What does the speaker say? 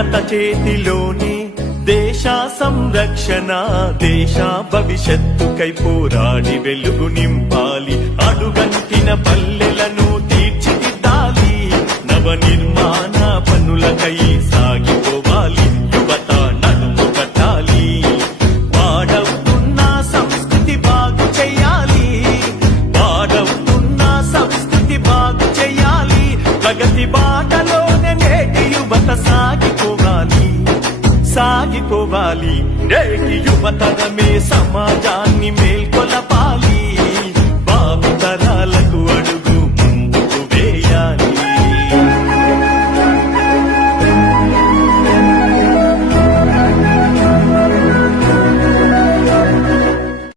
యువత చేతిలోనే దేశ సంరక్షణ, దేశ భవిష్యత్తుకై పోరాడి వెలుగు నింపాలి. అడుగంటిన పల్లెలను తీర్చిదిద్దాలి, నవ నిర్మాణ పనులకై సాగిపోవాలి. యువత నడుము కట్టాలి, వాడవుతున్న సంస్కృతి బాగు చెయ్యాలి, వాడవుతున్న సంస్కృతి బాగు చెయ్యాలి. ప్రగతి బాటలోనే నేటి యువత సాగిపోవాలి. నేటి యువతరమే సమాజాన్ని